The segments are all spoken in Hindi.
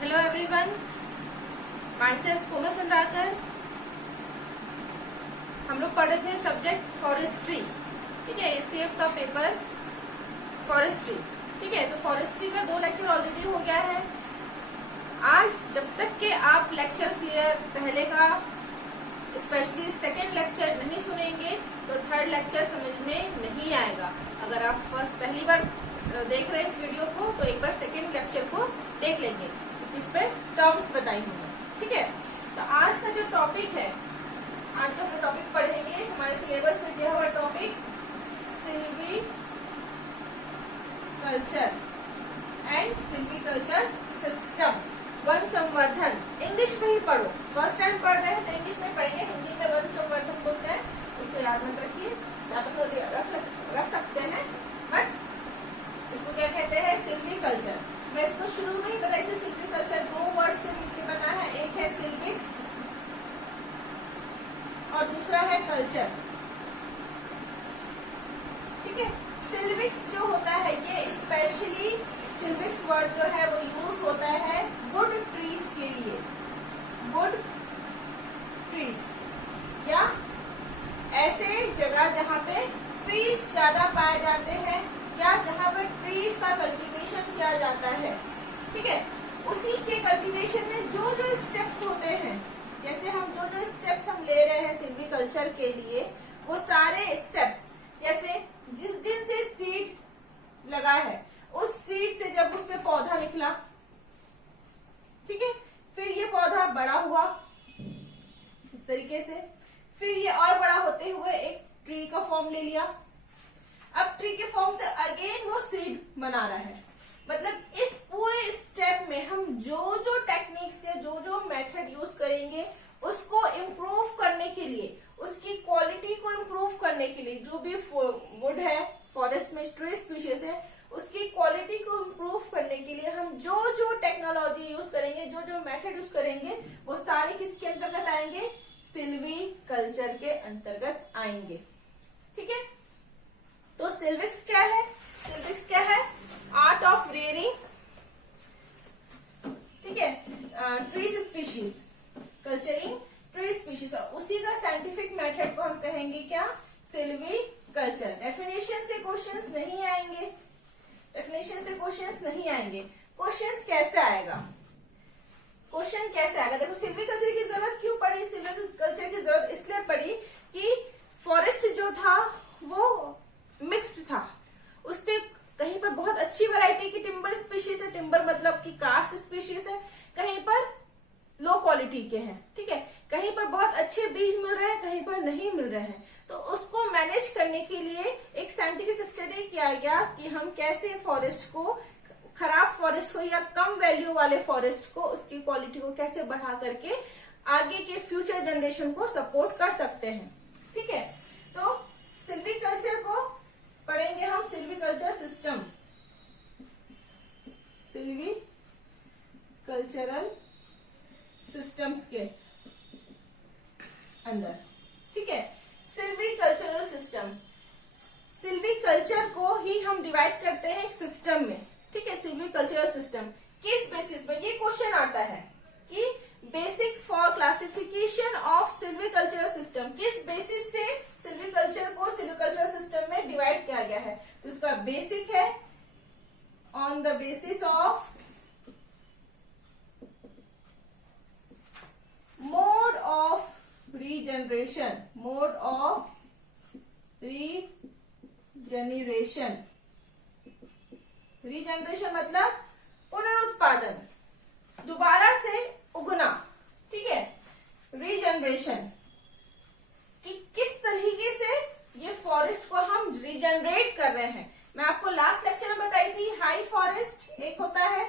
हेलो एवरीवन, माई सेल्फ कोमल चंद्राकर। हम लोग पढ़ रहे थे सब्जेक्ट फॉरेस्ट्री। ठीक है, एसीएफ का पेपर फॉरेस्ट्री। ठीक है, तो फॉरेस्ट्री का 2 लेक्चर ऑलरेडी हो गया है। आज जब तक के आप लेक्चर क्लियर पहले का स्पेशली सेकेंड लेक्चर नहीं सुनेंगे तो थर्ड लेक्चर समझ में नहीं आएगा। अगर आप पहली बार देख रहे हैं इस वीडियो को तो एक बार सेकेंड लेक्चर को देख लेंगे, इस पे टर्म्स बताई हूँ। ठीक है, तो आज का जो टॉपिक है, आज जो हम टॉपिक पढ़ेंगे, हमारे सिलेबस में दिया हुआ topic Silvi culture and silviculture system, one संवर्धन। इंग्लिश में ही पढ़ो, फर्स्ट टाइम पढ़ रहे हैं तो इंग्लिश में पढ़ेंगे। हिंदी में वन संवर्धन बोलते हैं, उसको याद मत रखिए, या तो रख सकते हैं, बट इसको क्या कहते हैं, सिल्वीकल्चर। मैं इसको शुरू में ही बताई थी, सिल्वीकल्चर 2 वर्ड से मिलकर बना है, एक है सिल्विक्स और दूसरा है कल्चर। ठीक है, सिल्विक्स जो होता है ये स्पेशली सिल्विक्स वर्ड जो है वो यूज होता है वुड ट्रीज के लिए। वुड ट्रीज या ऐसे जगह जहाँ पे ट्रीज ज्यादा पाए जाते हैं या जहाँ पर ट्रीज का कल्टीवेशन किया जाता है। ठीक है, उसी के कल्टीवेशन में जो जो स्टेप्स होते हैं, जैसे हम जो स्टेप्स हम ले रहे हैं सिल्वीकल्चर के लिए, वो सारे स्टेप्स, जैसे जिस दिन से सीड लगा है उस सीड से जब उस पे पौधा निकला, ठीक है, फिर ये पौधा बड़ा हुआ इस तरीके से, फिर ये और बड़ा होते हुए एक ट्री का फॉर्म ले लिया। अब ट्री के फॉर्म से अगेन वो सीड बना रहा है। मतलब इस पूरे स्टेप में हम जो जो टेक्निक से जो जो मेथड यूज करेंगे उसको इम्प्रूव करने के लिए, उसकी क्वालिटी को इम्प्रूव करने के लिए, जो भी वुड है, फॉरेस्ट में ट्री स्पीशीज है, उसकी क्वालिटी को इम्प्रूव करने के लिए हम जो जो टेक्नोलॉजी यूज करेंगे, जो जो मेथड यूज करेंगे, वो सारे किसके अंतर्गत आएंगे, सिल्वीकल्चर के अंतर्गत आएंगे। ठीक है, तो सिल्विक्स क्या है? सिल्विक्स क्या है? आर्ट ऑफ रेयरिंग, ठीक है, trees species, culturing tree species, और उसी का साइंटिफिक मेथड को हम कहेंगे क्या, सिल्वीकल्चर। डेफिनेशन से क्वेश्चंस नहीं आएंगे, डेफिनेशन से क्वेश्चंस नहीं आएंगे। क्वेश्चंस कैसे आएगा? क्वेश्चन कैसे आएगा? देखो, सिल्वीकल्चर की जरूरत क्यों पड़ी? सिल्वीकल्चर की जरूरत इसलिए पड़ी कि फॉरेस्ट जो था वो मिक्स्ड था, उसपे कहीं पर बहुत अच्छी वैरायटी की टिम्बर स्पीशीज है, टिम्बर मतलब की कास्ट स्पीशीज है, कहीं पर लो क्वालिटी के हैं। ठीक है, कहीं पर बहुत अच्छे बीज मिल रहे हैं, कहीं पर नहीं मिल रहे हैं। तो उसको मैनेज करने के लिए एक साइंटिफिक स्टडी किया गया कि हम कैसे फॉरेस्ट को, खराब फॉरेस्ट को या कम वैल्यू वाले फॉरेस्ट को, उसकी क्वालिटी को कैसे बढ़ा करके आगे के फ्यूचर जनरेशन को सपोर्ट कर सकते हैं। ठीक है, तो सिल्वीकल्चर को पढ़ेंगे हम सिल्वीकल्चर सिस्टम, सिल्वीकल्चरल सिस्टम्स के अंदर। ठीक है, सिल्वीकल्चरल सिस्टम, सिल्वीकल्चर को ही हम डिवाइड करते हैं एक सिस्टम में। ठीक है, सिल्वीकल्चरल सिस्टम किस बेसिस पर, ये क्वेश्चन आता है कि basic for classification of silvicultural system, किस बेसिस से सिल्वीकल्चर को सिल्वीकल्चरल सिस्टम में डिवाइड किया गया है। तो इसका बेसिक है on the basis of mode of regeneration, mode of regeneration, regeneration मतलब पुनरुत्पादन, दोबारा से उगना। ठीक है, रीजनरेशन कि किस तरीके से ये फॉरेस्ट को हम रीजनरेट कर रहे हैं। मैं आपको लास्ट लेक्चर में बताई थी, हाई फॉरेस्ट एक होता है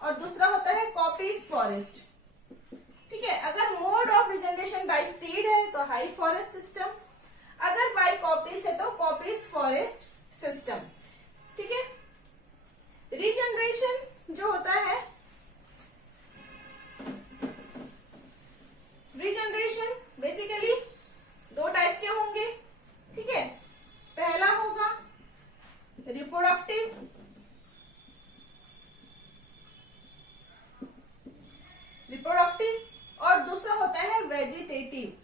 और दूसरा होता है कॉपीज फॉरेस्ट। ठीक है, अगर mode of regeneration by seed है तो हाई फॉरेस्ट सिस्टम, अगर बाय कॉपीज है तो कॉपीज फॉरेस्ट सिस्टम। ठीक है, रीजनरेशन जो होता है, रीजनरेशन बेसिकली 2 टाइप के होंगे। ठीक है, पहला होगा reproductive vegetative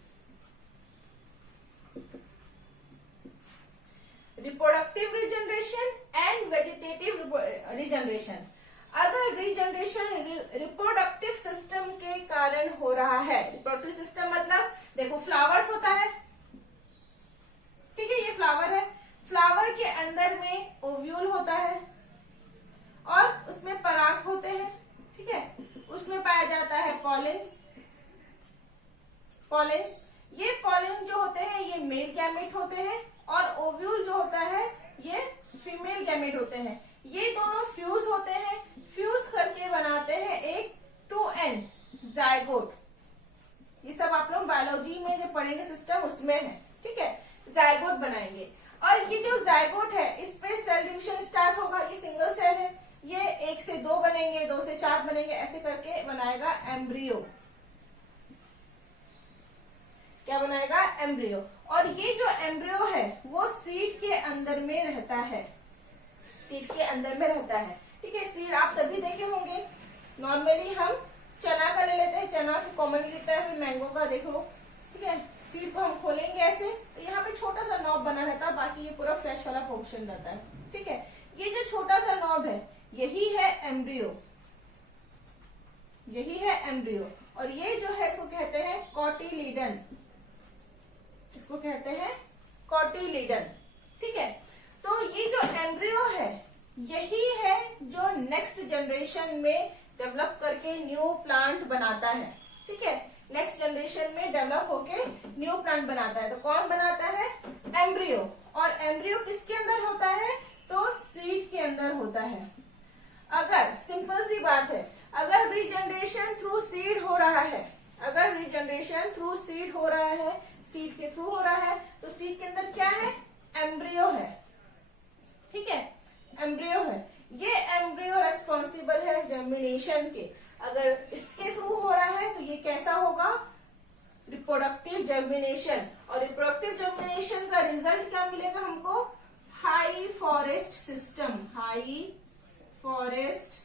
reproductive regeneration and vegetative regeneration. अगर रीजनरेशन रिप्रोडक्टिव सिस्टम के कारण हो रहा है, रिप्रोडक्टिव सिस्टम मतलब देखो फ्लावर्स होता है, ठीक है, ये फ्लावर है, फ्लावर के अंदर में ओव्यूल होता है और उसमें पराग होते हैं, ठीक है, उसमें पाया जाता है पॉलेंस। ये पॉलेन जो होते हैं ये मेल गैमेट होते हैं और ओव्यूल जो होता है ये फीमेल गैमेट होते हैं। ये दोनों फ्यूज होते हैं, फ्यूज करके बनाते हैं एक 2n जायगोट। ये सब आप लोग बायोलॉजी में जो पढ़ेंगे सिस्टम उसमें है, ठीक है, जायगोट बनाएंगे। और ये जो जायगोट है इस पे सेल डिविजन स्टार्ट होगा, ये सिंगल सेल है, ये 1 से 2 बनेंगे, 2 से 4 बनेंगे, ऐसे करके बनाएगा एम्ब्रियो। क्या बनाएगा? एम्ब्रियो। और ये जो एम्ब्रियो है वो सीड के अंदर में रहता है, सीड के अंदर में रहता है, ठीक है। सीड आप सभी देखे होंगे, नॉर्मली हम चना का ले लेते हैं, चना को कॉमनली लेता है, फिर मैंगो का देखो, ठीक है। सीड को हम खोलेंगे ऐसे तो यहाँ पे छोटा सा नॉब बना रहता है, बाकी ये पूरा फ्लैश वाला पोर्शन रहता है, ठीक है। ये जो छोटा सा नॉब है यही है एम्ब्रियो, यही है एम्ब्रियो। और ये जो है इसको कहते हैं कॉटिलीडन, इसको कहते हैं कॉटिलीडन, ठीक है। तो ये जो एम्ब्रियो है यही है जो नेक्स्ट जनरेशन में डेवलप करके न्यू प्लांट बनाता है, ठीक है। नेक्स्ट जनरेशन में डेवलप होके न्यू प्लांट बनाता है। तो कौन बनाता है? एम्ब्रियो। और एम्ब्रियो किसके अंदर होता है? तो सीड के अंदर होता है। अगर सिंपल सी बात है, अगर रीजनरेशन थ्रू सीड हो रहा है, अगर रीजनरेशन थ्रू सीड हो रहा है, सीड के थ्रू हो रहा है, तो सीड के अंदर क्या है? एम्ब्रियो है, ठीक है, एम्ब्रियो है। ये एम्ब्रियो रेस्पॉन्सिबल है जर्मिनेशन के। अगर इसके थ्रू हो रहा है तो ये कैसा होगा? Reproductive germination. और रिप्रोडक्टिव जर्मिनेशन का रिजल्ट क्या मिलेगा हमको? High forest system, high forest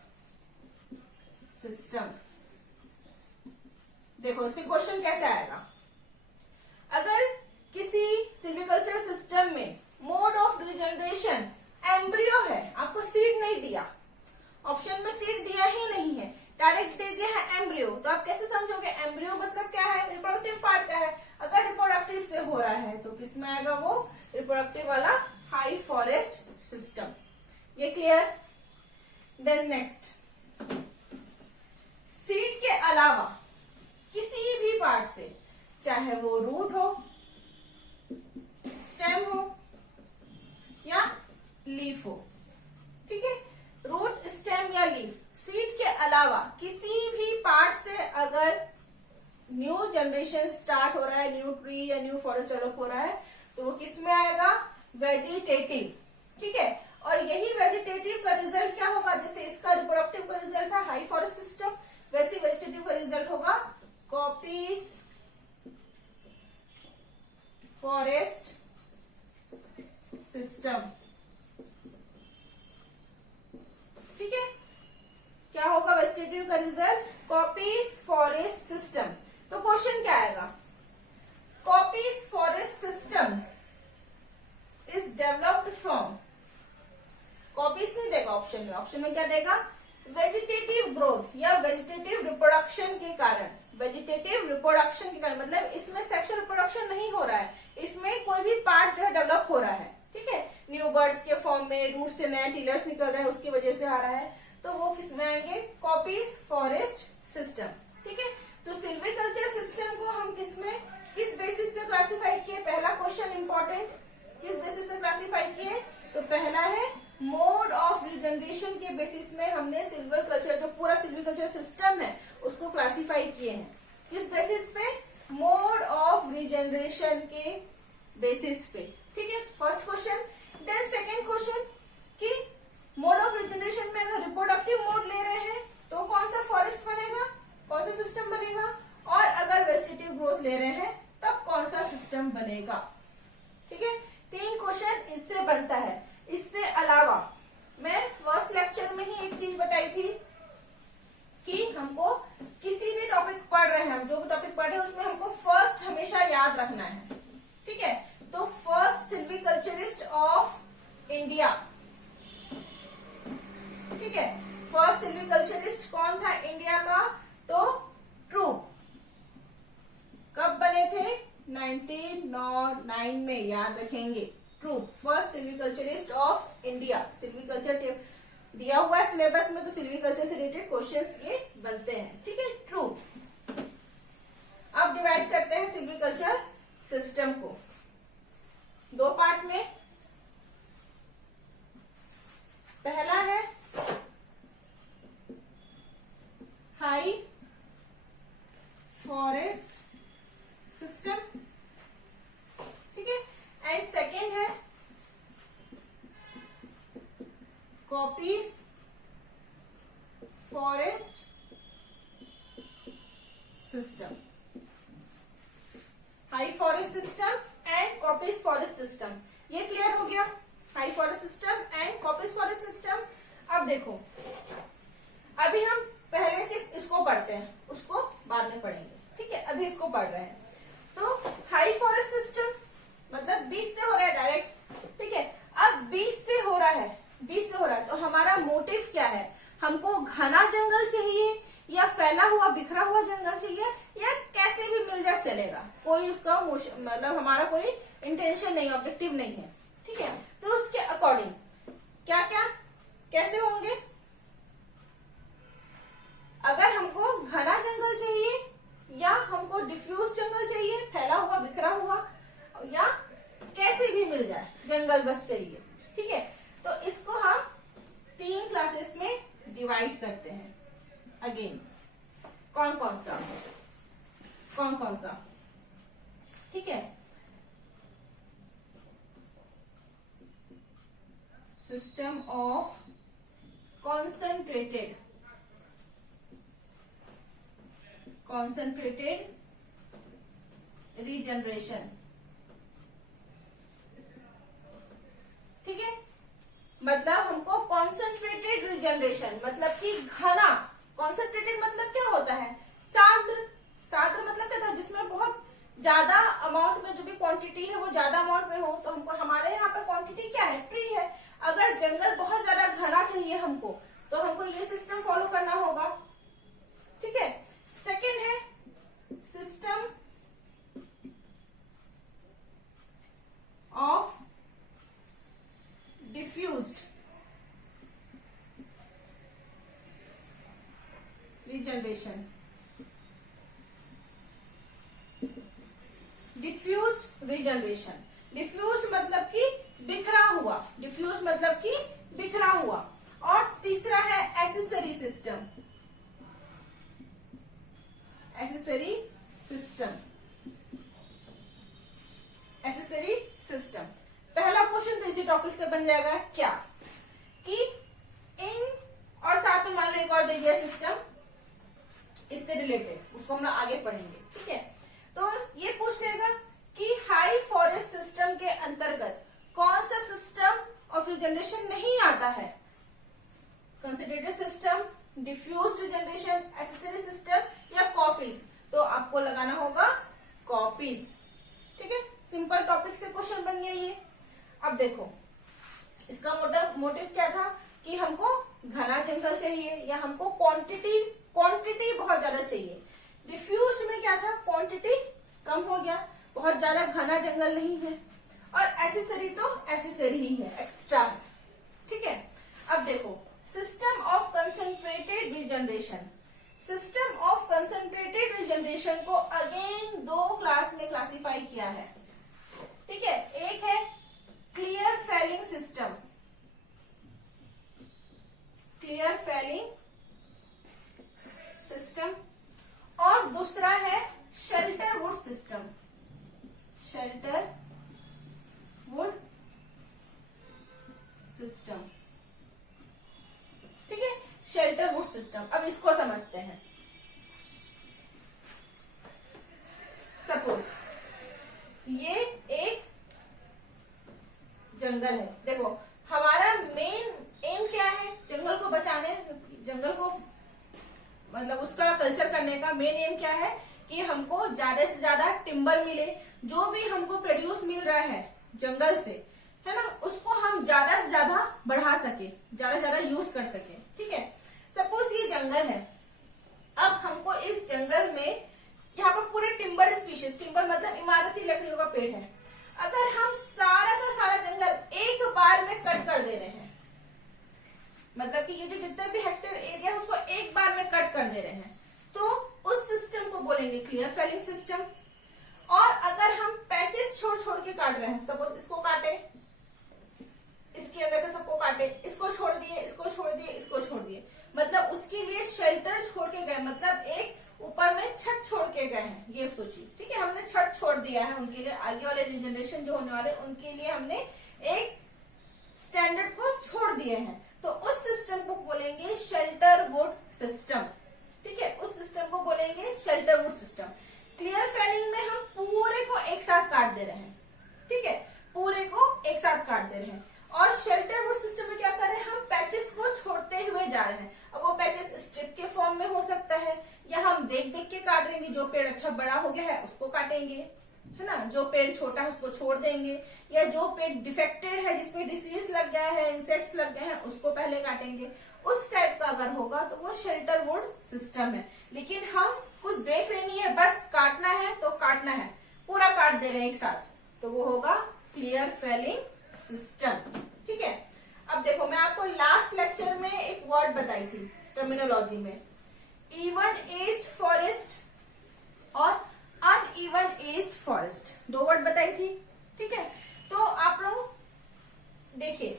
system. देखो इससे क्वेश्चन कैसे आएगा? अगर किसी सिल्वीकल्चर सिस्टम में मोड ऑफ रीजनरेशन एम्ब्रियो है, आपको सीड नहीं दिया, ऑप्शन में सीड दिया ही नहीं है, डायरेक्ट दे दिया है एम्ब्रियो, तो आप कैसे समझोगे? एम्ब्रियो मतलब क्या है? रिप्रोडक्टिव पार्ट का है। अगर रिप्रोडक्टिव से हो रहा है तो किस में आएगा वो? रिप्रोडक्टिव वाला हाई फॉरेस्ट सिस्टम। ये क्लियर? देन नेक्स्ट, सीड के अलावा किसी भी पार्ट से, चाहे वो रूट हो, स्टेम हो या लीफ हो, ठीक है, रूट, स्टेम या लीफ, सीड के अलावा किसी भी पार्ट से अगर न्यू जनरेशन स्टार्ट हो रहा है, न्यू ट्री या न्यू फॉरेस्ट डेवलप हो रहा है, तो वो किस में आएगा? वेजिटेटिव, ठीक है। और यही वेजिटेटिव का रिजल्ट क्या होगा? जैसे इसका रिप्रोडक्टिव का रिजल्ट था हाई फॉरेस्ट सिस्टम, वैसे वेजिटेटिव का रिजल्ट होगा कॉपीज फॉरेस्ट सिस्टम, ठीक है। क्या होगा वेजिटेटिव का रिजल्ट? Copies forest system. तो क्वेश्चन क्या आएगा? Copies forest systems is developed from, copies नहीं देगा ऑप्शन में, ऑप्शन में क्या देगा? वेजिटेटिव ग्रोथ या वेजिटेटिव रिप्रोडक्शन के कारण। वेजिटेटिव रिप्रोडक्शन के कारण मतलब इसमें सेक्सुअल रिप्रोडक्शन नहीं हो रहा है, इसमें कोई भी पार्ट जो है डेवलप हो रहा है, ठीक है, न्यू बर्ड्स के फॉर्म में, रूट से नए टीलर्स निकल रहे हैं उसकी वजह से आ रहा है, तो वो किस में आएंगे? कॉपीज फॉरेस्ट सिस्टम, ठीक है। तो सिल्वीकल्चर सिस्टम को हम किस बेसिस पे क्लासिफाई किए? पहला क्वेश्चन इंपॉर्टेंट, किस बेसिस पे क्लासिफाई किए? तो पहला है मोड ऑफ रीजनरेशन के बेसिस में हमने सिल्वीकल्चर, जो पूरा सिल्वीकल्चर सिस्टम है उसको क्लासिफाई किए हैं। किस बेसिस पे? मोड ऑफ रीजनरेशन के बेसिस पे, ठीक है, first question. Then second question कि मोड ऑफ रीजनरेशन में अगर रिप्रोडक्टिव मोड ले रहे हैं तो कौन सा फॉरेस्ट बनेगा, कौन सा सिस्टम बनेगा, और अगर वेजिटेटिव ग्रोथ ले रहे हैं तब कौन सा सिस्टम बनेगा, ठीक है। 3 क्वेश्चन इससे बनता है। इससे अलावा मैं फर्स्ट लेक्चर में ही एक चीज बताई थी कि हमको किसी भी टॉपिक पढ़ रहे हैं, हम जो भी टॉपिक पढ़ रहे हैं उसमें हमको रखना है, ठीक है। तो फर्स्ट सिल्वीकल्चरिस्ट ऑफ इंडिया, ठीक है, फर्स्ट सिल्वीकल्चरिस्ट कौन था इंडिया का? तो ट्रूप। कब बने थे? 1909 में, याद रखेंगे। Troup first silviculturist of India. Silviculture दिया हुआ है सिलेबस में, तो सिल्वीकल्चर से रिलेटेड क्वेश्चंस ये बनते हैं, ठीक है। ट्रूप। अब डिवाइड करते हैं सिल्वीकल्चर सिस्टम को दो पार्ट में। पहला है हाई फॉरेस्ट सिस्टम, ठीक है, एंड सेकेंड है copies forest system. High forest system and copies forest system, ये क्लियर हो गया। High forest system and copies forest system. अब देखो, अभी हम पहले सिर्फ इसको पढ़ते हैं, उसको बाद में पढ़ेंगे, ठीक है। अभी इसको पढ़ रहे हैं। तो हाई फॉरेस्ट सिस्टम मतलब बीच से हो रहा है डायरेक्ट, ठीक है। अब बीच से हो रहा है, बीच से हो रहा है, तो हमारा मोटिव क्या है? हमको घना जंगल चाहिए या फैला हुआ बिखरा हुआ जंगल चाहिए, या कैसे भी मिल जाए चलेगा, कोई उसका मतलब हमारा कोई इंटेंशन नहीं, ऑब्जेक्टिव नहीं है, ठीक है। तो उसके अकॉर्डिंग क्या क्या कैसे होंगे? अगर हमको घना जंगल चाहिए, या हमको डिफ्यूज जंगल चाहिए, फैला हुआ बिखरा हुआ, या कैसे भी मिल जाए जंगल बस चाहिए, ठीक है। तो इसको हम 3 क्लासेस में डिवाइड करते हैं। अगेन कौन कौन सा, ठीक है। सिस्टम ऑफ कॉन्सेंट्रेटेड रीजनरेशन, ठीक है। मतलब हमको कॉन्सेंट्रेटेड रीजनरेशन मतलब कि घना, कॉन्सेंट्रेटेड मतलब क्या होता है? साद्र। साद्र मतलब क्या था? जिसमें बहुत ज्यादा अमाउंट में जो भी क्वांटिटी है वो ज्यादा अमाउंट में हो। तो हमको हमारे यहाँ पे क्वांटिटी क्या है? ट्री है। अगर जंगल बहुत ज्यादा घना चाहिए हमको, तो हमको ये सिस्टम फॉलो करना होगा, ठीक है। सेकेंड है system of diffused regeneration. Diffused regeneration, diffused मतलब कि बिखरा हुआ, डिफ्यूज मतलब कि बिखरा हुआ। और तीसरा है accessory system, accessory system, accessory system. पहला क्वेश्चन तो इसी टॉपिक से बन जाएगा, क्या कि इन, और साथ में मान लो एक और दे दिया सिस्टम इससे रिलेटेड, उसको हम आगे पढ़ेंगे, ठीक है। तो ये पूछ लेगा कि हाई फॉरेस्ट सिस्टम के अंतर्गत कौन सा सिस्टम ऑफ रीजनरेशन नहीं आता है? Concentrated system, diffuse regeneration, accessory system या कॉपीज? तो आपको लगाना होगा कॉपीज, ठीक है। सिंपल टॉपिक से क्वेश्चन बन गया ये। अब देखो, इसका मोटिव क्या था कि हमको घना जंगल चाहिए या हमको क्वांटिटी बहुत ज्यादा चाहिए। डिफ्यूज में क्या था? क्वांटिटी कम हो गया, बहुत ज्यादा घना जंगल नहीं है। और एक्सेसरी तो एक्सेसरी ही है, एक्स्ट्रा, ठीक है। अब देखो, system of concentrated regeneration, system of concentrated regeneration को अगेन 2 क्लास में क्लासिफाई किया है, ठीक है। एक है clear felling system, clear felling system, और दूसरा है shelter wood system, shelter wood system, ठीक है। शेल्टर वुड सिस्टम, अब इसको समझते हैं। सपोज ये एक जंगल है, देखो हमारा मेन एम क्या है? जंगल को बचाने, जंगल को मतलब उसका कल्चर करने का मेन एम क्या है कि हमको ज्यादा से ज्यादा टिम्बर मिले, जो भी हमको प्रोड्यूस मिल रहा है जंगल से, है ना, उसको हम ज्यादा से ज्यादा बढ़ा सके, ज्यादा से ज्यादा यूज कर सके। ठीक है, सपोज ये जंगल है, अब हमको इस जंगल में यहाँ पर पूरे टिम्बर स्पीशीज, टिम्बर मतलब इमारती लकड़ियों का पेड़ है, अगर हम सारा का सारा जंगल एक बार में कट कर दे रहे हैं, मतलब कि ये जो जितने भी हेक्टेयर एरिया है उसको एक बार में कट कर दे रहे हैं, तो उस सिस्टम को बोलेंगे क्लियर फेलिंग सिस्टम। और अगर हम पैचेस छोड़ छोड़ के काट रहे हैं, सपोज इसको काटे, इसके अंदर के सबको काटे, इसको छोड़ दिए, इसको छोड़ दिए, इसको छोड़ दिए, मतलब उसके लिए शेल्टर छोड़ के गए, मतलब एक ऊपर में छत छोड़ के गए हैं, ये सोचिए। ठीक है, हमने छत छोड़ दिया है उनके लिए, आगे वाले जनरेशन जो होने वाले उनके लिए हमने एक स्टैंडर्ड को छोड़ दिए हैं, तो उस सिस्टम को बोलेंगे शेल्टर वुड सिस्टम। ठीक है, उस सिस्टम को बोलेंगे shelter wood system. Clear felling में हम पूरे को एक साथ काट दे रहे हैं। ठीक है, पूरे को एक साथ काट दे रहे हैं। और शेल्टर वुड सिस्टम में क्या कर रहे हैं, हम पैचेस को छोड़ते हुए जा रहे हैं। अब वो पैचेस स्ट्रिप के फॉर्म में हो सकता है, या हम देख देख के काट देंगे, जो पेड़ अच्छा बड़ा हो गया है उसको काटेंगे, है ना, जो पेड़ छोटा है उसको छोड़ देंगे, या जो पेड़ डिफेक्टेड है जिसमें डिसीज लग गया है, इंसेक्ट्स लग गए हैं, उसको पहले काटेंगे। उस टाइप का अगर होगा तो वो शेल्टर वुड सिस्टम है। लेकिन हम कुछ देख रहे नहीं है, बस काटना है तो काटना है, पूरा काट दे रहे हैं एक साथ, तो वो होगा क्लियर फेलिंग सिस्टम। ठीक है, अब देखो मैं आपको लास्ट लेक्चर में एक वर्ड बताई थी टर्मिनोलॉजी में, इवन एज्ड फॉरेस्ट और अनइवन एज्ड फॉरेस्ट, दो वर्ड बताई थी। ठीक है, तो आप लोग देखिए,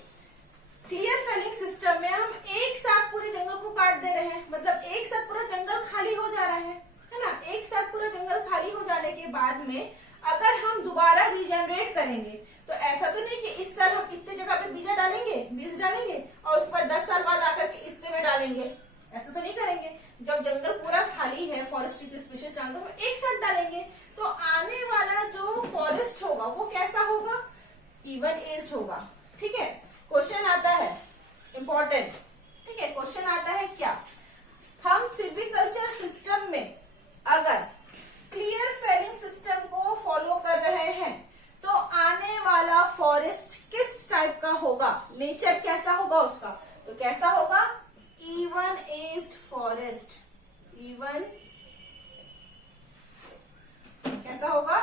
क्लियर फेलिंग सिस्टम में हम एक साथ पूरे जंगल को काट दे रहे हैं, मतलब एक साथ पूरा जंगल खाली हो जा रहा है ना। एक साथ पूरा जंगल खाली हो जाने के बाद में अगर हम दोबारा रीजनरेट करेंगे, तो ऐसा तो नहीं कि इस साल हम इतने जगह पे बीज डालेंगे और उस पर 10 साल बाद आकर के इतने में डालेंगे, ऐसा तो नहीं करेंगे। जब जंगल पूरा खाली है, फॉरेस्ट्री की स्पीशीज डाल दो, एक साथ डालेंगे, तो आने वाला जो फॉरेस्ट होगा वो कैसा होगा, इवन एज्ड होगा। ठीक है, क्वेश्चन आता है इंपॉर्टेंट। ठीक है, क्वेश्चन आता है क्या, हम सिल्वीकल्चर सिस्टम में अगर क्लियर फेलिंग सिस्टम को फॉलो कर रहे हैं तो आने वाला फॉरेस्ट किस टाइप का होगा, नेचर कैसा होगा उसका, तो कैसा होगा, इवन एज्ड फॉरेस्ट। इवन कैसा होगा,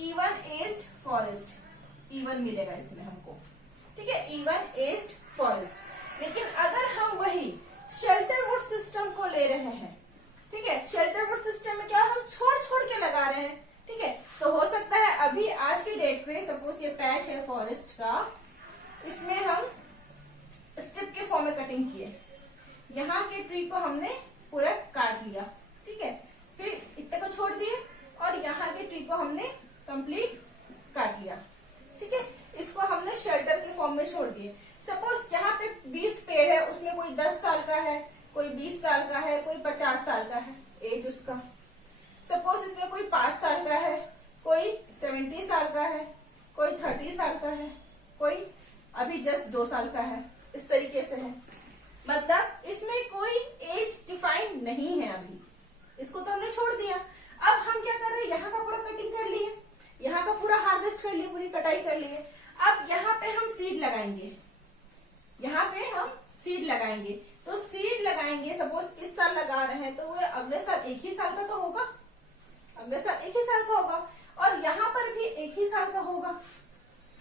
इवन एज्ड फॉरेस्ट, इवन मिलेगा इसमें हमको। ठीक है, इवन एज्ड फॉरेस्ट। लेकिन अगर हम वही शेल्टर वुड सिस्टम को ले रहे हैं, ठीक है, शेल्टर वुड सिस्टम में क्या हम छोड़ छोड़ के लगा रहे हैं। ठीक है, तो हो सकता है अभी आज के डेट पे सपोज ये पैच है फॉरेस्ट का, इसमें हम स्ट्रिप के फॉर्म में कटिंग किए, यहाँ के ट्री को हमने पूरा काट लिया। ठीक है, फिर इतने को छोड़ दिए और यहाँ के ट्री को हमने कंप्लीट काट लिया। ठीक है, इसको हमने शेल्टर के फॉर्म में छोड़ दिए। सपोज जहाँ पे 20 पेड़ है उसमें कोई 10 साल का है, कोई 20 साल का है, कोई 50 साल का है एज उसका। सपोज इसमें कोई 5 साल का है, कोई 70 साल का है, कोई 30 साल का है, कोई अभी जस्ट 2 साल का है, इस तरीके से है। मतलब इसमें कोई एज डिफाइंड नहीं है अभी, इसको तो हमने छोड़ दिया। अब हम क्या कर रहे हैं, यहाँ का पूरा कटिंग कर लिए, यहाँ का पूरा हार्वेस्ट कर लिए, पूरी कटाई कर लिए। अब यहाँ पे हम सीड लगाएंगे, यहाँ पे हम सीड लगाएंगे, तो सीड लगाएंगे सपोज इस साल लगा रहे हैं तो वो अगले साल एक ही साल का तो होगा, अगले साल एक ही साल का होगा, और यहाँ पर भी एक ही साल का होगा।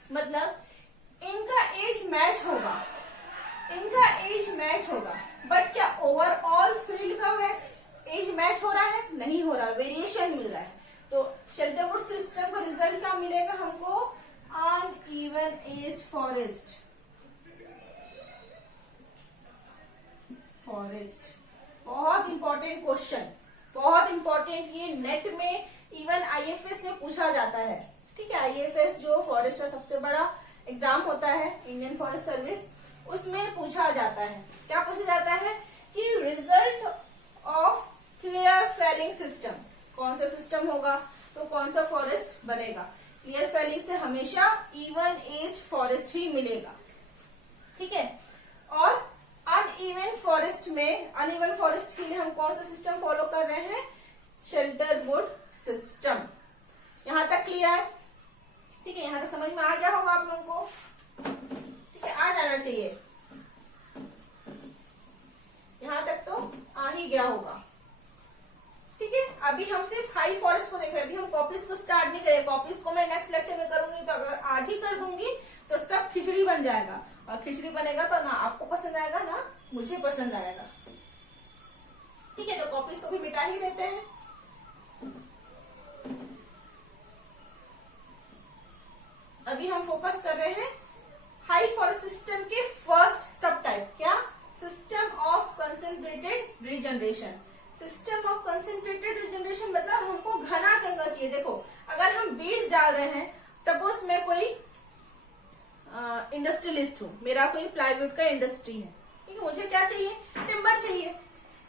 मतलब इनका एज मैच होगा, इनका एज मैच होगा। बट क्या ओवरऑल फील्ड का एज मैच हो रहा है, नहीं हो रहा, वेरिएशन मिल रहा है। तो शेल्टर वुड सिस्टम का रिजल्ट क्या मिलेगा हमको, अनइवन एज्ड फॉरेस्ट। बहुत इंपॉर्टेंट क्वेश्चन, बहुत इंपॉर्टेंट, ये नेट में इवन आईएफएस में पूछा जाता है। ठीक है, आईएफएस जो फॉरेस्ट का सबसे बड़ा एग्जाम होता है, इंडियन फॉरेस्ट सर्विस, उसमें पूछा जाता है। क्या पूछा जाता है कि result of clear felling system, कौन सा सिस्टम होगा तो कौन सा फॉरेस्ट बनेगा। क्लियर फेलिंग से हमेशा इवन एज्ड फॉरेस्ट ही मिलेगा। ठीक है, और अनइवन फॉरेस्ट में, अनइवन फॉरेस्ट के लिए हम कौन सा सिस्टम फॉलो कर रहे हैं, शेल्टर वुड सिस्टम। यहां तक क्लियर? ठीक है, यहां तक समझ में आ गया होगा आप लोगों को। ठीक है, आ जाना चाहिए, यहां तक तो आ ही गया होगा। ठीक है, अभी हम सिर्फ हाई फॉरेस्ट को देख रहे हैं, अभी हम कॉपीज को स्टार्ट नहीं करें। कॉपीज को मैं नेक्स्ट लेक्चर में करूंगी, तो अगर आज ही कर दूंगी तो सब खिचड़ी बन जाएगा, और खिचड़ी बनेगा तो ना आपको पसंद आएगा ना मुझे पसंद आएगा। ठीक है, तो कॉपीज को भी मिटा ही देते हैं। अभी हम फोकस कर रहे हैं हाई फॉरेस्ट सिस्टम के फर्स्ट सब टाइप, क्या? System of concentrated regeneration. System of concentrated regeneration मतलब हमको घना जंगल चाहिए। देखो, अगर हम बीज डाल रहे हैं, सपोज मैं कोई इंडस्ट्रियलिस्ट हूं, मेरा कोई प्लाईवुड का इंडस्ट्री है, ठीक है, मुझे क्या चाहिए? टिम्बर चाहिए,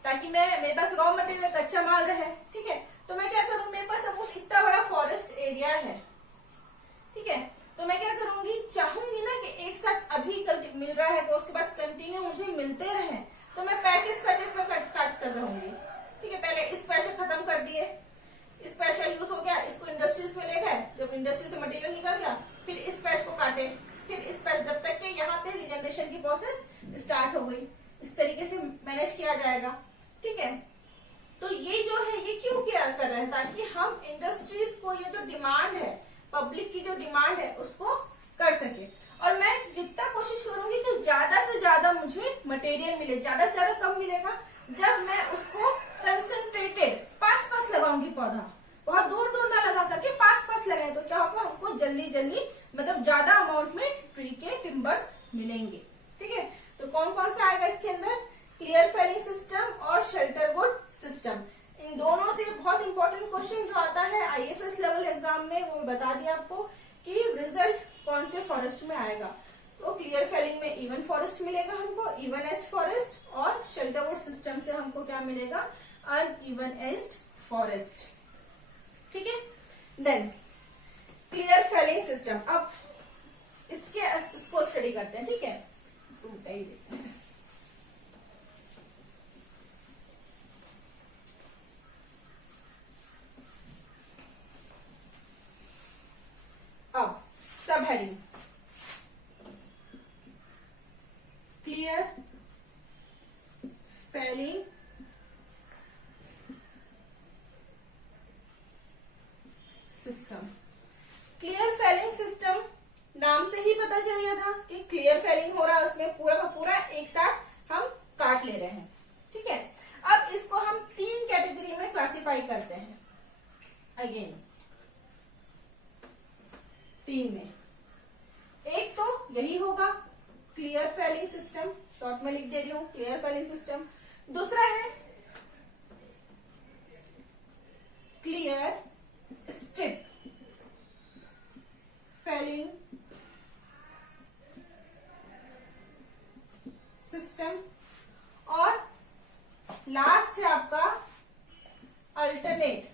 ताकि मेरे पास रॉ मटेरियल कच्चा माल रहे। ठीक है, तो मैं क्या करूं, मेरे पास सपोज इतना बड़ा फॉरेस्ट एरिया है, ठीक है, तो मैं क्या करूंगी, चाहूंगी ना कि एक साथ अभी मिल रहा है तो उसके बाद कंटिन्यू मुझे मिलते रहे, तो मैं पैचेस में कट कर रहूंगी। ठीक है, पहले इस पैच खत्म कर दिए, इस पैच का यूज हो गया, इसको इंडस्ट्रीज में ले गए, जब इंडस्ट्री से मटेरियल निकल गया फिर इस पैच को काटे, फिर इस पैच, जब तक कि यहाँ पे रिजनरेशन की प्रोसेस स्टार्ट हो गई। इस तरीके से मैनेज किया जाएगा। ठीक है, तो ये जो है ये क्यों किया कर रहे हैं, ताकि हम इंडस्ट्रीज को, ये जो डिमांड है, पब्लिक की जो डिमांड है उसको कर सके। और मैं जितना कोशिश करूंगी कि ज्यादा से ज्यादा मुझे मटेरियल मिले। ज्यादा से ज्यादा कब मिलेगा, जब मैं उसको कंसंट्रेटेड पास लगाऊंगी पौधा, बहुत दूर दूर ना लगा करके पास लगाए, तो क्या होगा, हमको जल्दी मतलब ज्यादा अमाउंट में ट्री के टिम्बर्स मिलेंगे। ठीक है, तो कौन कौन सा आएगा इसके अंदर, क्लियर फेलिंग सिस्टम और शेल्टर वुड सिस्टम। इन दोनों से बहुत इंपॉर्टेंट क्वेश्चन जो आता है आईएफएस लेवल एग्जाम में, वो बता दिया आपको कि रिजल्ट कौन से फॉरेस्ट में आएगा। तो क्लियर फेलिंग में इवन फॉरेस्ट मिलेगा हमको, इवन एज्ड फॉरेस्ट, और शेल्टर वुड सिस्टम से हमको क्या मिलेगा, अनइवन एज्ड फॉरेस्ट। ठीक है, देन क्लियर फेलिंग सिस्टम। अब इसको स्टडी करते हैं। ठीक है, इसको मिटा ही देखते हैं। अब sub heading, clear felling system. Clear felling system नाम से ही पता चल गया था कि क्लियर फेलिंग हो रहा है, उसमें पूरा का पूरा एक साथ हम काट ले रहे हैं। ठीक है, अब इसको हम 3 कैटेगरी में क्लासिफाई करते हैं। अगेन 3 में, एक तो यही होगा क्लियर फेलिंग सिस्टम, शॉर्ट में लिख दे रही हूं क्लियर फेलिंग सिस्टम। दूसरा है क्लियर स्ट्रिप फेलिंग सिस्टम, और लास्ट है आपका अल्टरनेट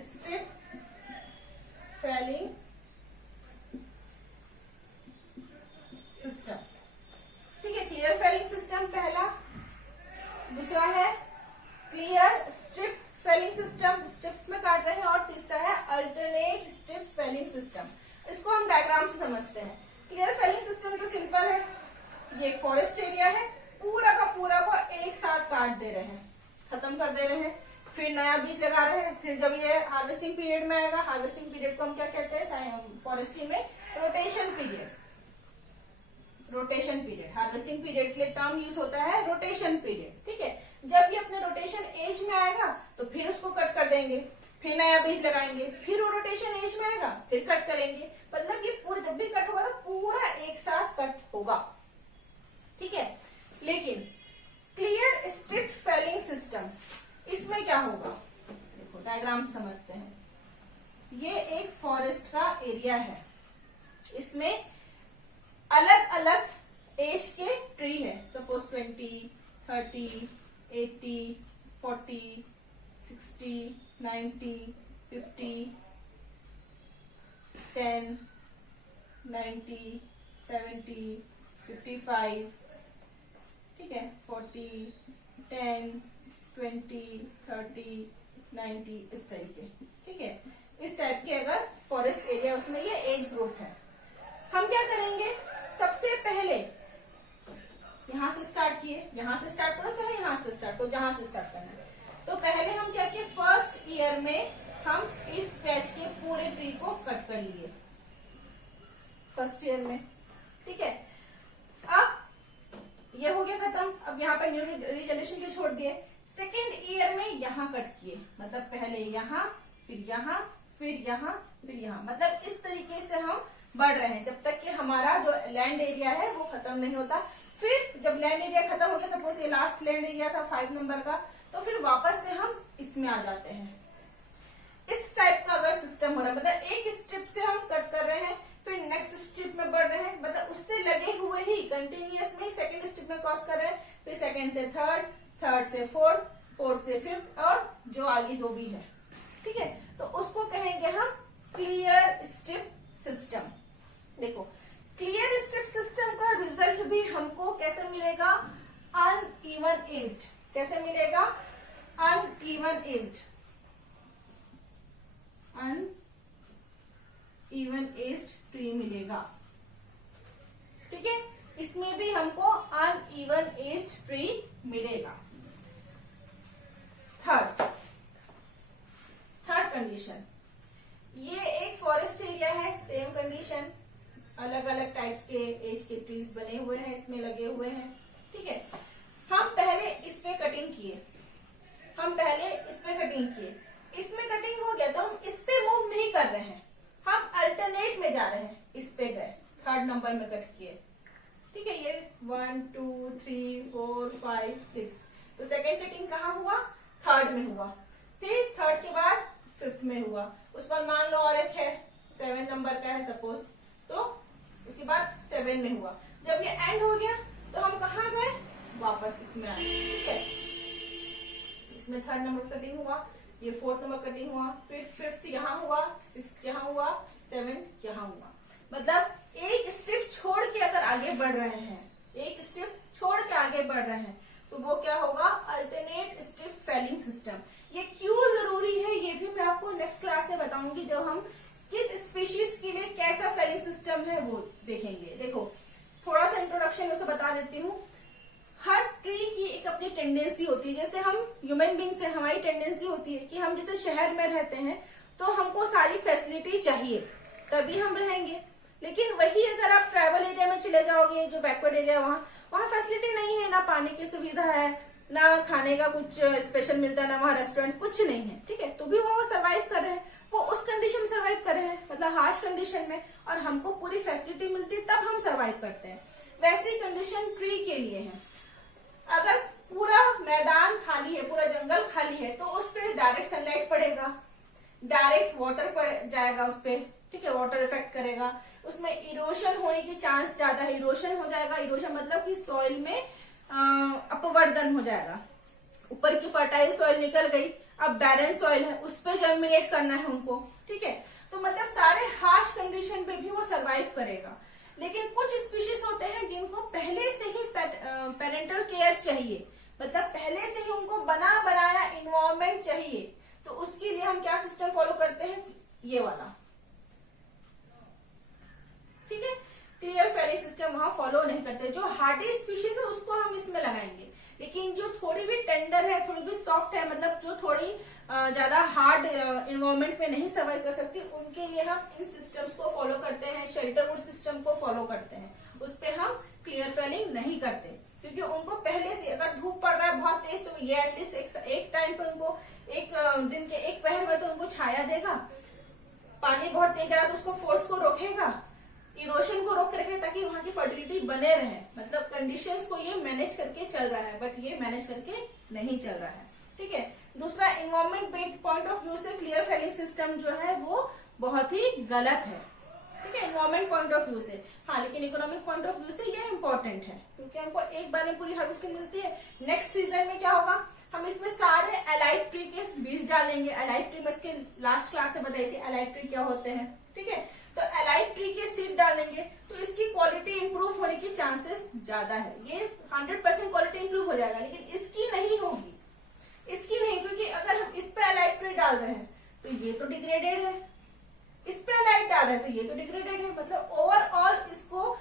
स्ट्रिप फेलिंग सिस्टम। ठीक है, क्लियर फेलिंग सिस्टम पहला, दूसरा है clear strip felling system, strips में काट रहे हैं, और तीसरा है अल्टरनेट स्ट्रिप फेलिंग सिस्टम। इसको हम डायग्राम से समझते हैं। क्लियर फेलिंग सिस्टम तो सिंपल है, ये फॉरेस्ट एरिया है, पूरा का पूरा को एक साथ काट दे रहे हैं, खत्म कर दे रहे हैं, फिर नया बीज लगा रहे हैं। फिर जब ये हार्वेस्टिंग पीरियड में आएगा, हार्वेस्टिंग पीरियड को हम क्या कहते हैं फॉरेस्ट्री में, rotation period. Rotation period, harvesting period के लिए टर्म यूज होता है रोटेशन पीरियड। ठीक है, जब ये अपने रोटेशन एज में आएगा तो फिर उसको कट कर देंगे, फिर नया बीज लगाएंगे, फिर वो रोटेशन एज में आएगा, फिर कट करेंगे। मतलब ये पूरा जब भी कट होगा तो पूरा एक साथ कट होगा। ठीक है, लेकिन क्लियर स्ट्रिप फेलिंग सिस्टम, इसमें क्या होगा, देखो डायग्राम समझते हैं। ये एक फॉरेस्ट का एरिया है, इसमें अलग अलग एज के ट्री है, सपोज 20, 30, 80, 40, 60, 90, 50, 10, 90, 70, 55, ठीक है, 40, 10, 20, 30, 90 इस तरीके, ठीक है, इस टाइप के अगर फॉरेस्ट एरिया उसमें ये एज ग्रुप है। हम क्या करेंगे, सबसे पहले यहां से स्टार्ट किए, यहां से स्टार्ट करो चाहे यहां से स्टार्ट करो, जहां से स्टार्ट करना है। तो पहले हम क्या किए, फर्स्ट ईयर में हम इस पैच के पूरे ट्री को कट कर लिए फर्स्ट ईयर में, ठीक है। अब ये हो गया खत्म, अब यहाँ पर न्यू रिजोल्यूशन के छोड़ दिए। सेकेंड ईयर में यहाँ कट किए, मतलब पहले यहाँ, फिर यहाँ, फिर यहाँ, फिर यहाँ, मतलब इस तरीके से हम बढ़ रहे हैं जब तक कि हमारा जो लैंड एरिया है वो खत्म नहीं होता। फिर जब लैंड एरिया खत्म हो गया, सपोज ये लास्ट लैंड एरिया था 5 नंबर का, तो फिर वापस से हम इसमें आ जाते हैं। इस टाइप का अगर सिस्टम हो रहा है, मतलब एक स्टेप से हम कट कर रहे हैं, फिर नेक्स्ट स्टेप में बढ़ रहे हैं, मतलब उससे लगे हुए ही कंटिन्यूअस में सेकंड स्टेप में क्रॉस कर रहे हैं, फिर सेकंड से थर्ड, थर्ड से फोर्थ, फोर्थ से फिफ्थ, और जो आगे जो भी है, ठीक है। तो उसको कहेंगे हम क्लियर स्टेप सिस्टम। देखो, क्लियर स्टेप सिस्टम का रिजल्ट भी हमको कैसे मिलेगा, अनइवन एज्ड। कैसे मिलेगा, uneven aged, uneven aged tree मिलेगा, ठीक है। इसमें भी हमको अनइवन एज्ड ट्री मिलेगा। थर्ड कंडीशन, ये एक फॉरेस्ट एरिया है, सेम कंडीशन, अलग अलग टाइप्स के एज के ट्रीज बने हुए हैं, इसमें लगे हुए हैं, ठीक है। हम पहले इस पे कटिंग किए, इसमें कटिंग हो गया तो हम इस पे मूव नहीं कर रहे हैं, हम अल्टरनेट में जा रहे हैं, इस पे गए, थर्ड नंबर में कट किए, ठीक है। ये 1, 2, 3, 4, 5, 6, तो सेकेंड कटिंग कहाँ हुआ, थर्ड में हुआ, फिर थर्ड के बाद फिफ्थ में हुआ, उस पर मान लो और एक है 7 नंबर का है सपोज, तो उसके बाद 7 में हुआ। जब ये एंड हो गया तो हम कहाँ गए, वापस इसमें आए, ठीक है। इसमें थर्ड नंबर कटिंग हुआ, ये फोर्थ नंबर कटिंग हुआ, फिर फिफ्थ यहाँ हुआ, सिक्स्थ यहाँ हुआ, 7 यहाँ हुआ। मतलब एक स्टेप छोड़ के अगर आगे बढ़ रहे हैं, एक स्टेप छोड़ के आगे बढ़ रहे हैं, तो वो क्या होगा, अल्टरनेट स्टेप फेलिंग सिस्टम। ये क्यों जरूरी है ये भी मैं आपको नेक्स्ट क्लास में बताऊंगी, जब हम किस स्पीशीज के लिए कैसा फेलिंग सिस्टम है वो देखेंगे। देखो, थोड़ा सा इंट्रोडक्शन में से बता देती हूँ। हर ट्री की एक अपनी टेंडेंसी होती है, जैसे हम ह्यूमन बींग्स है, हमारी टेंडेंसी होती है कि हम जैसे शहर में रहते हैं तो हमको सारी फैसिलिटी चाहिए तभी हम रहेंगे, लेकिन वही अगर आप ट्राइबल एरिया में चले जाओगे, जो बैकवर्ड एरिया, वहाँ फैसिलिटी नहीं है, ना पानी की सुविधा है, ना खाने का कुछ स्पेशल मिलता है, ना वहाँ रेस्टोरेंट, कुछ नहीं है, ठीक है। तो भी वो सर्वाइव कर रहे हैं, वो उस कंडीशन में सर्वाइव कर रहे हैं, मतलब हार्श कंडीशन में, और हमको पूरी फैसिलिटी मिलती है तब हम सर्वाइव करते हैं। वैसी कंडीशन ट्री के लिए है। अगर पूरा मैदान खाली है, पूरा जंगल खाली है, तो उस पर डायरेक्ट सनलाइट पड़ेगा, डायरेक्ट वाटर पड़ जाएगा उस पर, ठीक है, वाटर इफेक्ट करेगा, उसमें इरोशन होने की चांस ज्यादा है, इरोशन हो जाएगा। इरोशन मतलब कि सॉइल में अपवर्धन हो जाएगा, ऊपर की फर्टाइल सॉइल निकल गई, अब बैरन सॉइल है, उस पर जर्मिनेट करना है उनको, ठीक है। तो मतलब सारे हार्श कंडीशन पे भी वो सरवाइव करेगा। लेकिन कुछ स्पीशीज होते हैं जिनको पहले से ही पेरेंटल केयर चाहिए, मतलब पहले से ही उनको बना बनाया इन्वायरमेंट चाहिए, तो उसके लिए हम क्या सिस्टम फॉलो करते हैं, ये वाला, ठीक है। क्लियर फेलिंग सिस्टम वहां फॉलो नहीं करते। जो हार्डी स्पीशीज है उसको हम इसमें लगाएंगे, लेकिन जो थोड़ी भी टेंडर है, थोड़ी भी सॉफ्ट है, मतलब जो थोड़ी ज्यादा हार्ड इन्वायरमेंट में नहीं सर्वाइव कर सकती, उनके लिए हम इन सिस्टम्स को फॉलो करते हैं, शेल्टर वुड सिस्टम को फॉलो करते हैं। उस पर हम क्लियर फेलिंग नहीं करते, क्योंकि उनको पहले से अगर धूप पड़ रहा है बहुत तेज, तो ये एटलीस्ट एक टाइम पे उनको एक दिन के एक पहर में तो उनको छाया देगा, पानी बहुत तेज आ रहा है तो उसको फोर्स को रोकेगा, इरोशन को रोक के रखे ताकि वहां की फर्टिलिटी बने रहे। मतलब कंडीशंस को ये मैनेज करके चल रहा है, बट ये मैनेज करके नहीं चल रहा है, ठीक है। दूसरा, इन्वायरमेंट पॉइंट ऑफ व्यू से क्लियर फेलिंग सिस्टम जो है वो बहुत ही गलत है, ठीक है, इन्वायरमेंट पॉइंट ऑफ व्यू से। हाँ, लेकिन इकोनॉमिक पॉइंट ऑफ व्यू से ये इम्पोर्टेंट है, क्योंकि हमको एक बार में पूरी हार्वेस्टिंग मिलती है। नेक्स्ट सीजन में क्या होगा, हम इसमें सारे एलाइड ट्री के बीज डालेंगे। एलाइड ट्री मैं इसके लास्ट क्लास से बताई थी, एलाइड ट्री क्या होते हैं, ठीक है। तो एलाइड ट्री के सीड डालेंगे तो इसकी क्वालिटी इंप्रूव होने की चांसेस ज्यादा है। ये 100% क्वालिटी इंप्रूव हो जाएगा, लेकिन इसकी नहीं होगी, इसकी नहीं, क्योंकि अगर हम इस पे एलाइड ट्री डाल रहे हैं तो ये तो डिग्रेडेड है, इस पे एलाइड डाल रहे हैं तो ये तो डिग्रेडेड है। मतलब ओवरऑल इसको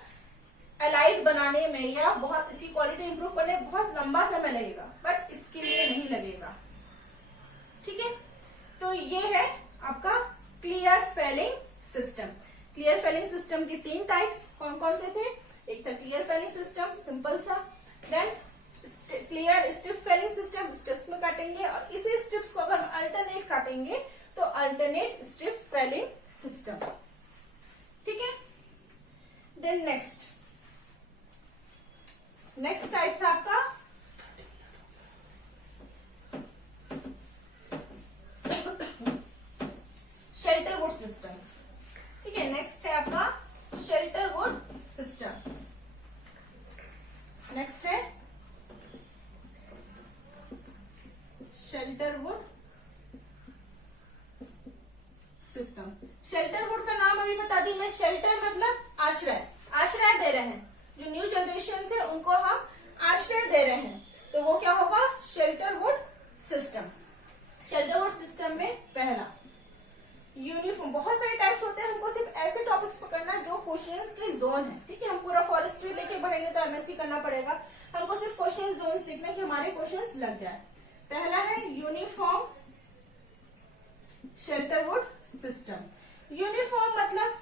एलाइड बनाने में या बहुत इसकी क्वालिटी इंप्रूव करने में बहुत लंबा समय लगेगा, बट इसके लिए नहीं लगेगा। ठीक है, तो ये है आपका clear felling system. Clear felling system की 3 टाइप्स कौन कौन से थे? एक था क्लियर फेलिंग सिस्टम सिंपल सा, then clear strip felling system, strips में काटेंगे, और इसी स्ट्रिप्स को अगर हम अल्टरनेट काटेंगे तो अल्टरनेट स्ट्रिप फेलिंग सिस्टम। ठीक है, देन नेक्स्ट टाइप था आपका शेल्टर वुड सिस्टम। ठीक है, नेक्स्ट है आपका शेल्टर वुड सिस्टम। नेक्स्ट है shelter wood system. Shelter would का नाम अभी बता दी मैं, शेल्टर मतलब आश्रय, आश्रय दे रहे हैं, जो न्यू जनरेशन से उनको हम आश्रय दे रहे हैं, तो वो क्या होगा? Shelter wood system. Shelter wood system में पहला यूनिफॉर्म, बहुत सारे टाइप्स होते हैं, हमको सिर्फ ऐसे टॉपिक्स पकड़ना जो क्वेश्चंस के जोन है। ठीक है, हम पूरा फॉरेस्ट्री लेके बढ़ेंगे तो एमएससी करना पड़ेगा, हमको सिर्फ क्वेश्चन जोन देखना कि हमारे क्वेश्चंस लग जाए। पहला है uniform shelter wood system. Uniform मतलब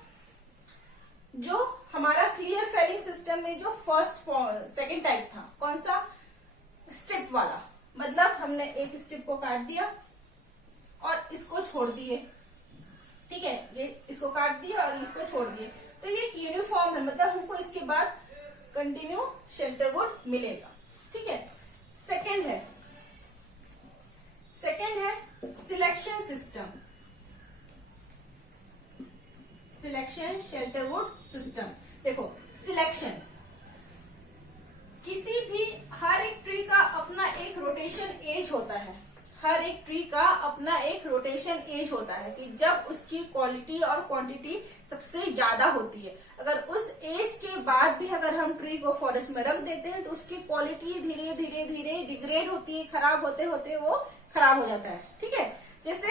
जो हमारा क्लियर फेलिंग सिस्टम में जो सेकंड टाइप था, कौन सा? स्ट्रिप वाला। मतलब हमने एक स्ट्रिप को काट दिया और इसको छोड़ दिए। ठीक है, ये इसको काट दिया और इसको छोड़ दिए, तो ये एक यूनिफॉर्म है, मतलब हमको इसके बाद कंटिन्यू शेल्टर वुड मिलेगा। ठीक है, सेकंड है selection system. Selection shelter wood system. देखो, सिलेक्शन, किसी भी हर एक ट्री का अपना एक रोटेशन एज होता है, हर एक ट्री का अपना एक रोटेशन एज होता है कि जब उसकी क्वालिटी और क्वांटिटी सबसे ज्यादा होती है। अगर उस एज के बाद भी अगर हम ट्री को फॉरेस्ट में रख देते हैं तो उसकी क्वालिटी धीरे धीरे धीरे डिग्रेड होती है, खराब होते होते वो खराब हो जाता है। ठीक है, जैसे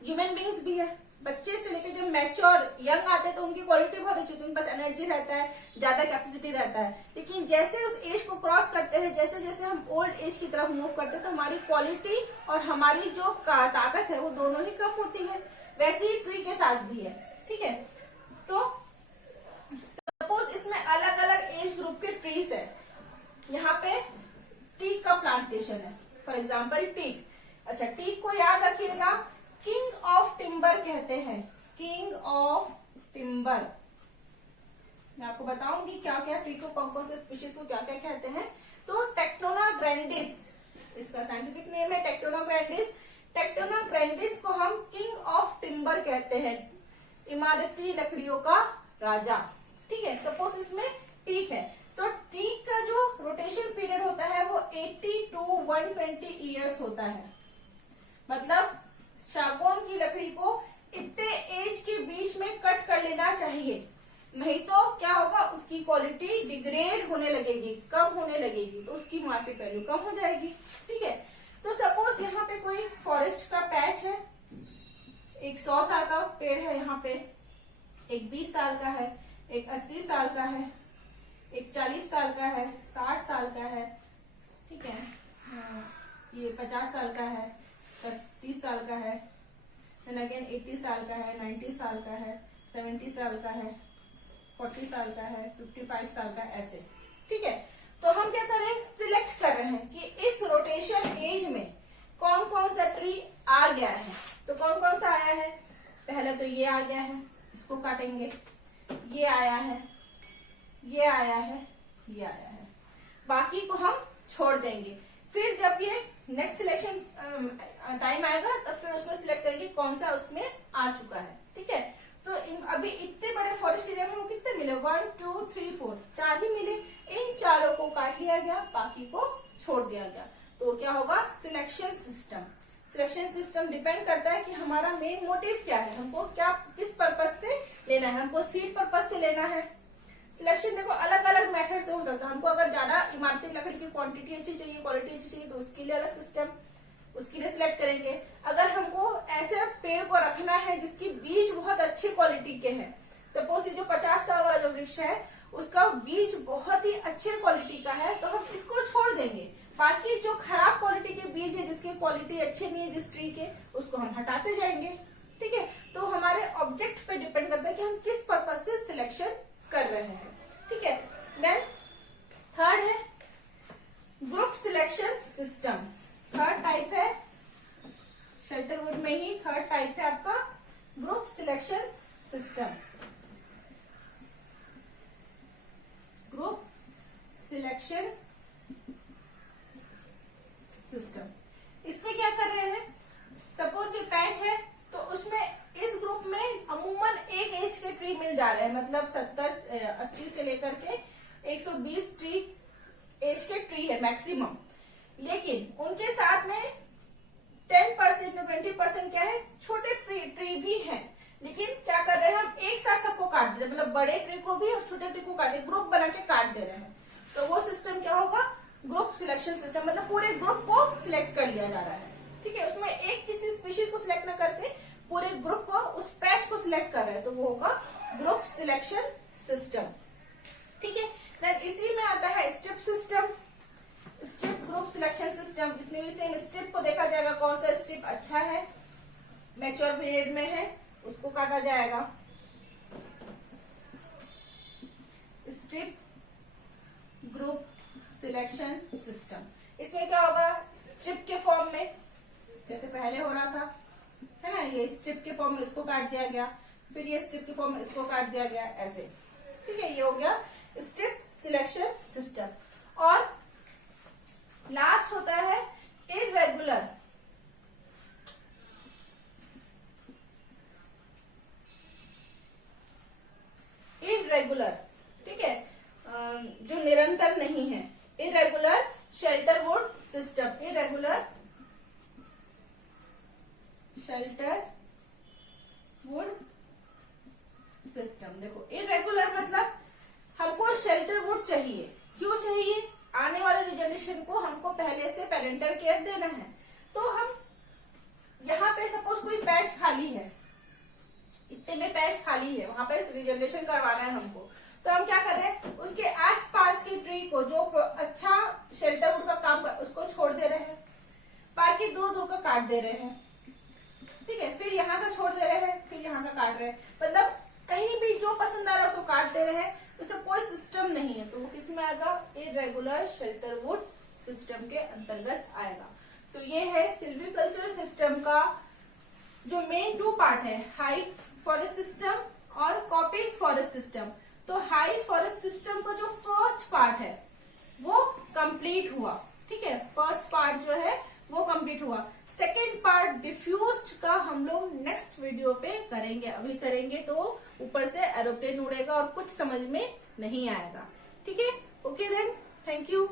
ह्यूमन बींग्स भी है, बच्चे से लेकर जब मैच्योर यंग आते हैं तो उनकी क्वालिटी बहुत अच्छी होती है, उनके पास एनर्जी रहता है, ज्यादा कैपेसिटी रहता है, लेकिन जैसे उस एज को क्रॉस करते हैं, जैसे जैसे हम ओल्ड एज की तरफ मूव करते हैं तो हमारी क्वालिटी और हमारी जो ताकत है वो दोनों ही कम होती है। वैसे ही ट्री के साथ भी है। ठीक है, तो सपोज इसमें अलग अलग एज ग्रुप के ट्रीज है, यहाँ पे टीक का प्लांटेशन है, फॉर एग्जाम्पल टीक। अच्छा, टीक को याद रखिएगा, किंग ऑफ टिम्बर कहते हैं, किंग ऑफ टिम्बर। मैं आपको बताऊंगी क्या क्या ट्री को, कौन कौन से स्पीशीज को क्या क्या कहते हैं। तो टेक्टोना ग्रैंडिस इसका साइंटिफिक नेम है, टेक्टोना ग्रैंडिस। टेक्टोना ग्रैंडिस को हम किंग ऑफ टिम्बर कहते हैं, इमारती लकड़ियों का राजा। ठीक है, सपोज इसमें टीक है तो टीक का जो रोटेशन पीरियड होता है वो 80 to 120 ईयर्स होता है। मतलब सागौन की लकड़ी को इतने एज के बीच में कट कर लेना चाहिए, नहीं तो क्या होगा, उसकी क्वालिटी डिग्रेड होने लगेगी, कम होने लगेगी, तो उसकी मार्केट वैल्यू कम हो जाएगी। ठीक है, तो सपोज यहाँ पे कोई फॉरेस्ट का पैच है, एक 100 साल का पेड़ है, यहाँ पे एक 20 साल का है, एक 80 साल का है, एक 40 साल का है, 60 साल का है। ठीक है, ये 50 साल का है, 30 साल का है, देन अगेन 80 साल का है, 90 साल का है, 70 साल का है, 40 साल का है, 55 साल का, ऐसे। ठीक है, तो हम क्या कर रहे हैं, सिलेक्ट कर रहे हैं कि इस रोटेशन एज में कौन कौन सा ट्री आ गया है। तो कौन कौन सा आया है? पहले तो ये आ गया है, इसको काटेंगे, ये आया है, ये आया है, ये आया है, बाकी को हम छोड़ देंगे। फिर जब ये नेक्स्ट सिलेक्शन टाइम आएगा तब फिर उसमें सिलेक्ट करेंगे कौन सा उसमें आ चुका है। ठीक है, तो अभी इतने बड़े फॉरेस्ट एरिया में हम कितने मिले, 1 2 3 4 4 ही मिले, इन चारों को काट लिया गया, बाकी को छोड़ दिया गया, तो क्या होगा, selection system. Selection system depend करता है कि हमारा मेन मोटिव क्या है, हमको क्या किस पर्पज से लेना है, हमको सीड पर्पज से लेना है। सिलेक्शन देखो अलग अलग मेथड से हो सकता है। हमको अगर ज्यादा इमारती लकड़ी की क्वांटिटी अच्छी चाहिए, क्वालिटी अच्छी चाहिए, तो उसके लिए अलग सिस्टम, उसके लिए सिलेक्ट करेंगे। अगर हमको ऐसे पेड़ को रखना है जिसकी बीज बहुत अच्छी क्वालिटी के हैं, सपोज ये जो 50 साल वाला जो वृक्ष है उसका बीज बहुत ही अच्छे क्वालिटी का है, तो हम इसको छोड़ देंगे। बाकी जो खराब क्वालिटी के बीज है, जिसकी क्वालिटी अच्छी नहीं है जिस ट्री के, उसको हम हटाते जाएंगे। ठीक है, तो हमारे ऑब्जेक्ट पे डिपेंड करता है कि हम किस पर्पज से सिलेक्शन कर रहे हैं। ठीक है, देन थर्ड है group selection system. Third type है शेल्टर वुड में ही, थर्ड टाइप है आपका group selection system. Group selection system, इसमें क्या कर रहे हैं, सपोज ये पैच है तो उसमें इस ग्रुप में अमूमन एक एज के ट्री मिल जा रहे हैं, मतलब 70-80 से लेकर के 120 ट्री एज के ट्री है मैक्सिमम। लेकिन उनके साथ में 10% और 20% क्या है, छोटे ट्री भी हैं। लेकिन क्या कर रहे हैं, हम एक साथ सबको काट दे रहे हैं, मतलब बड़े ट्री को भी और छोटे ट्री को काट, ग्रुप बना के काट दे रहे हैं। तो वो सिस्टम क्या होगा, ग्रुप सिलेक्शन सिस्टम, मतलब पूरे ग्रुप को सिलेक्ट कर लिया जा रहा है। ठीक है, उसमें एक किसी स्पीशीज को सिलेक्ट न करके पूरे ग्रुप को, उस पैच को सिलेक्ट कर रहे हैं, तो वो होगा ग्रुप सिलेक्शन सिस्टम। ठीक है, देन इसी में आता है step system, step group selection system. इसमें भी सेम स्टेप को देखा जाएगा, कौन सा स्टेप अच्छा है, मैच्योर पीरियड में है, उसको काटा जाएगा। स्टेप ग्रुप सिलेक्शन सिस्टम, इसमें क्या होगा, स्ट्रिप के फॉर्म में, जैसे पहले हो रहा था, है ना, ये स्ट्रिप के फॉर्म में इसको काट दिया गया, फिर ये स्ट्रिप के फॉर्म में इसको काट दिया गया, ऐसे। ठीक है, ये हो गया स्ट्रिप सिलेक्शन सिस्टम। और लास्ट होता है इररेगुलर ठीक है, जो निरंतर नहीं है, irregular shelter wood system. Irregular shelter wood system, देखो इररेगुलर मतलब हमको शेल्टर वुड चाहिए, क्यों चाहिए, आने वाले रिजर्वेशन को हमको पहले से पेरेंटल केयर देना है। तो हम यहाँ पे सपोज कोई पैच खाली है, इतने में पैच खाली है, वहां पे रिजर्वेशन करवाना है हमको, तो हम क्या कर रहे हैं, उसके आसपास के ट्री को जो अच्छा शेल्टर वुड का काम कर, उसको छोड़ दे रहे हैं, बाकी दूर का काट दे रहे हैं। ठीक है, फिर यहाँ का छोड़ दे रहे हैं, फिर यहाँ का काट रहे हैं, मतलब कहीं भी जो पसंद आ रहा है उसको काट दे रहे हैं, उससे कोई सिस्टम नहीं है, तो वो किसमें आएगा, इररेगुलर शेल्टर वुड सिस्टम के अंतर्गत आएगा। तो ये है सिल्वीकल्चर सिस्टम का जो मेन 2 पार्ट है, हाई फॉरेस्ट सिस्टम और कॉपीज फॉरेस्ट सिस्टम। तो हाई फॉरेस्ट सिस्टम का जो फर्स्ट पार्ट है वो कंप्लीट हुआ। ठीक है, फर्स्ट पार्ट जो है वो कंप्लीट हुआ। सेकेंड पार्ट डिफ्यूज्ड का हम लोग नेक्स्ट वीडियो पे करेंगे, अभी करेंगे तो ऊपर से एरोप्लेन उड़ेगा और कुछ समझ में नहीं आएगा। ठीक है, ओके देन, थैंक यू।